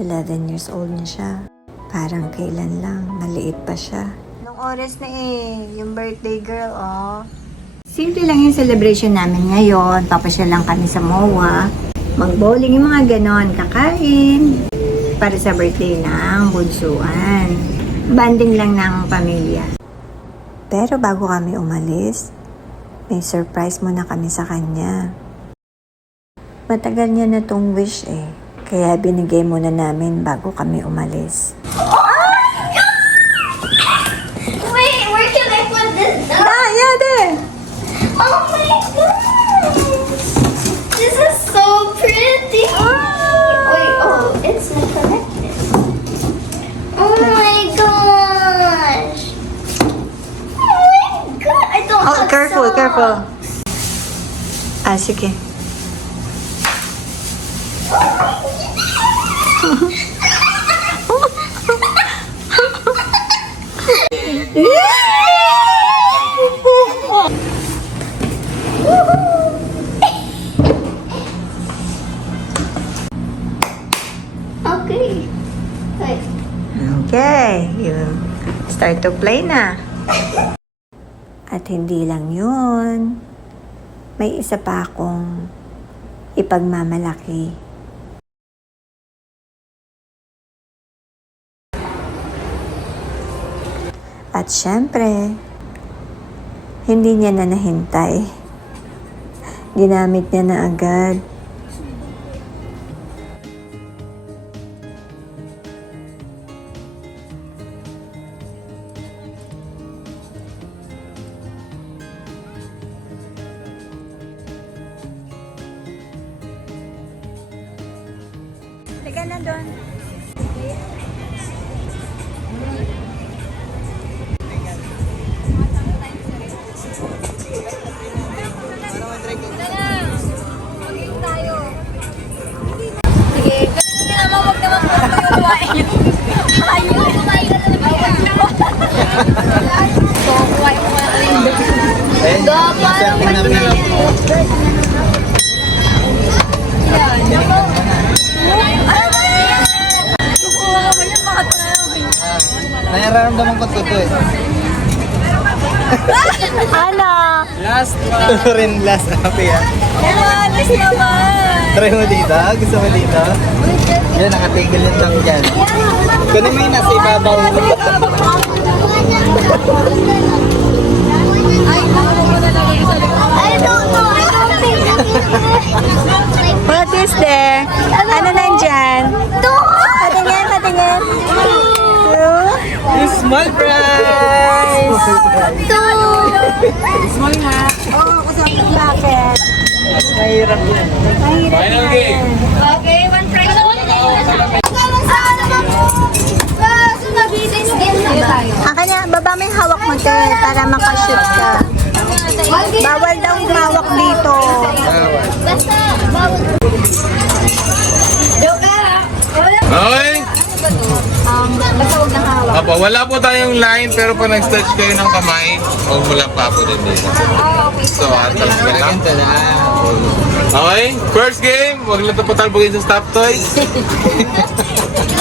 11 years old na siya. Parang kailan lang, maliit pa siya. Anong oras na yung birthday girl, oh. Simple lang yung celebration namin ngayon. Papasyal lang kami sa MOA. Mag-bowling yung mga ganon, kakain. Para sa birthday ng bunsuan. Banding lang ng pamilya. Pero bago kami umalis, may surprise muna kami sa kanya. Matagal niya na tong wish kaya binigay muna namin bago kami umalis. Wait, where can I put this down? Yeah, there! Oh my god! This is so pretty! Wait, oh, it's not connected. Oh my gosh! Oh my god! I don't have Careful, socks. careful. Sige. Okay. Wait. Okay, you start to play na. At hindi lang yun. May isa pa akong ipagmamalaki. At syempre, hindi niya na nahintay. Ginamit niya na agad. Liga na doon. Nararamdaman ko ito Ano? Last one. Rin last happy Alis naman! Try mo dito? Gusto mo dito? Yan, nakatigil yung lang dyan. Kunin mo yung nasa ibabaw. I don't know. I don't think that What is there? Ano nandyan? Patingin, patingin. Yung small prize! Small nga. Oo, kasama ng bucket. Mahirap yan. Final game. Okay, one prize. Kanya, baba mo yung hawak mo, te, para makashoot ka. Bawal daw humawak dito. Basta, bawal. Okay? Basta huwag nang hawak. Apo, wala po tayong line pero pag nag-stretch kayo ng kamay, huwag mo lang pa po din dito. So, atras ka lang. Ganito na. Okay? First game, huwag lang ito patalbogin sa stop toys.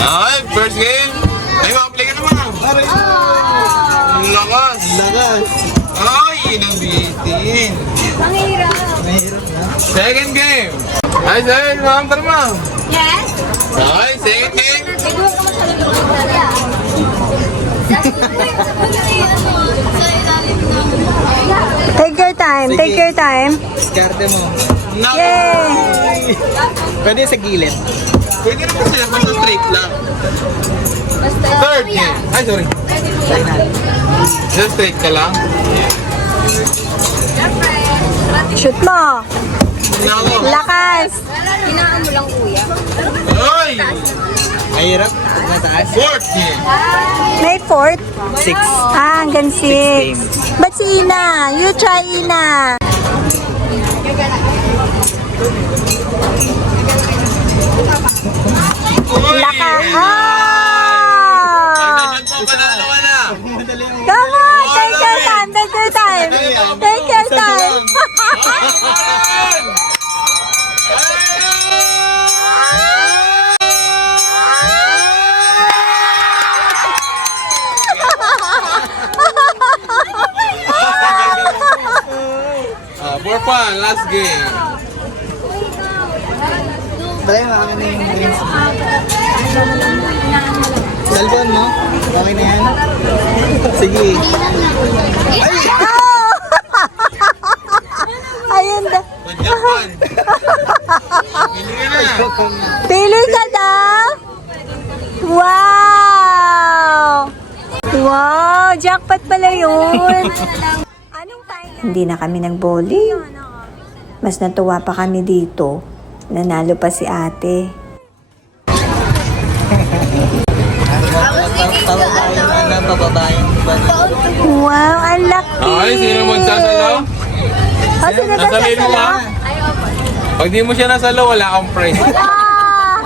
Okay, first game. Ay, makaplay ka naman. Ang lakas. Lakas. Ay, yun ang bitin. Mahirap. Mahirap na. Second game. Ay, sa'yo, makamtar mo. Yes? Okay, second game. Siguro ka masalala. Take your time, take your time. Diskarte mo. Naku. Yay! Pwede sa gilid. Pwede naman siya, basta straight lang. Third game. Ay, sorry. Try na. Just straight ka lang. Shoot mo. Naku. Lakas. Hinaan mo lang, kuya. Ay! Mahirap. Pag mataas. Fourth game. May fourth. 6. Hanggang six. Ba't si Ina? You try, Ina. Uy! Lakas. Ay, Ah! nasyan po, panalo ka na. Madali yung... Come on, take your time, take your time. Take your time. Ayan! Ayan! pa, last game. Tayo, akin na yung drinks. Cellphone mo? Okay na yan? Sige. Ay! Ayun na. Japan. Pili ka na. Pili ka daw? Wow! Wow! Jackpot pala yun! Hindi na kami nag-bowling. Mas natuwa pa kami dito. Nanalo pa si ate. Pababayin ba? Wow! Ang laki! Okay, sino magsasalaw? Oh, sino ba Nasalin mo sasalaw? ha? Pag di mo siya nasalaw, wala kang prize. Ah!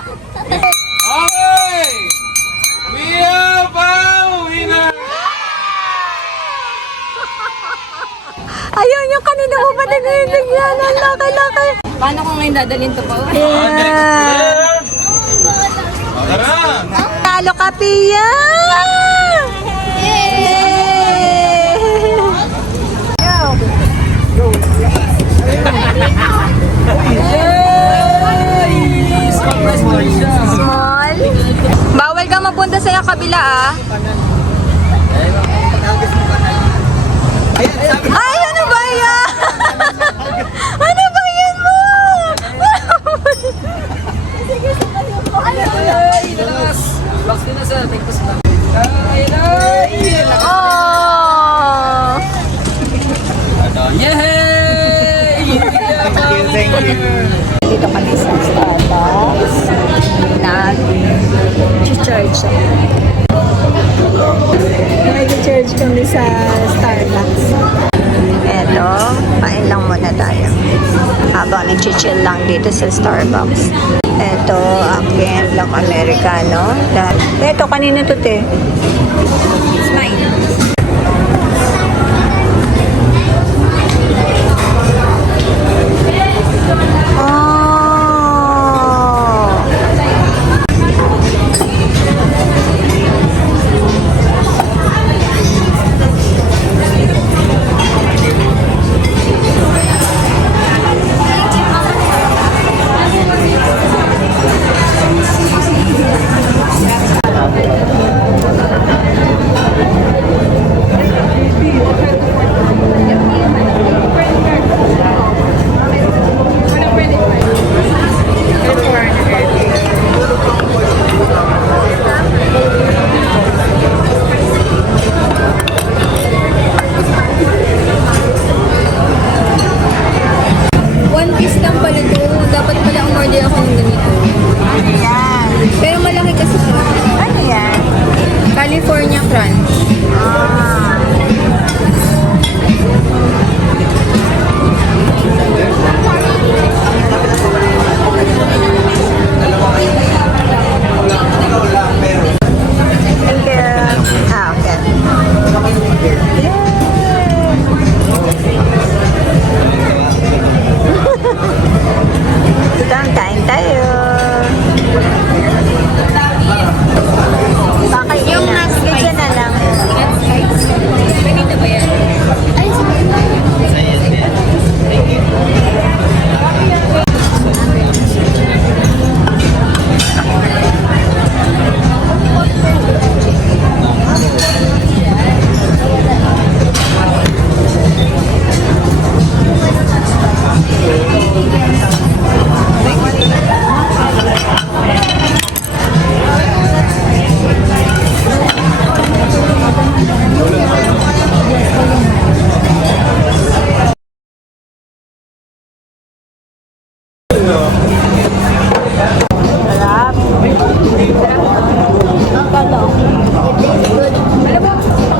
Okay! We have a winner! Ayun, yung kanina mo pa nag-ibig yan. Ang laki-laki. Paano ko ngayon dadalhin to pa? Yeah. Tara! Talo ka, Pia! Small. Bawal kang mapunta sa kabila, ah. Ay, ano ba yan? Ano ba yan mo? Oh! Thank you. Dito kami sa Starbucks. Nag-charge Nag-charge kami sa Starbucks. Eto, kain lang muna tayo. Habang nag-chill lang dito sa Starbucks. Eto, akin lang Americano. Eto, kanina to, te. It's mine. One piece lang pala to. Dapat pala umorder ako ng ganito. Ano yan? Pero malaki kasi siya. Ano yan? California Crunch. Ah. Thank you. Ah, okay. Ito ang kain tayo. Bakit yung bigyan na lang. Ganito ba yan? Ay,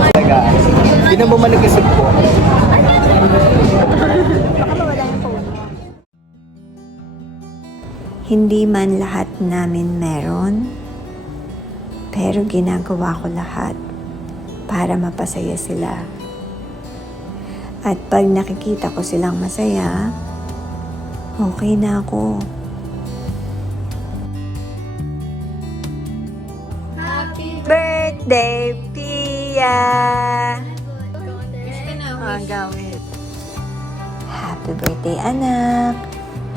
Talaga. Hindi na bumalik kasi po. Hindi man lahat namin meron, pero ginagawa ko lahat para mapasaya sila. At pag nakikita ko silang masaya, okay na ako. happy Birthday, Pia! Wish ka na. Ang gawin. Happy Happy birthday, anak.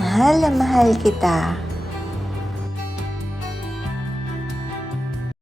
Mahal na mahal kita.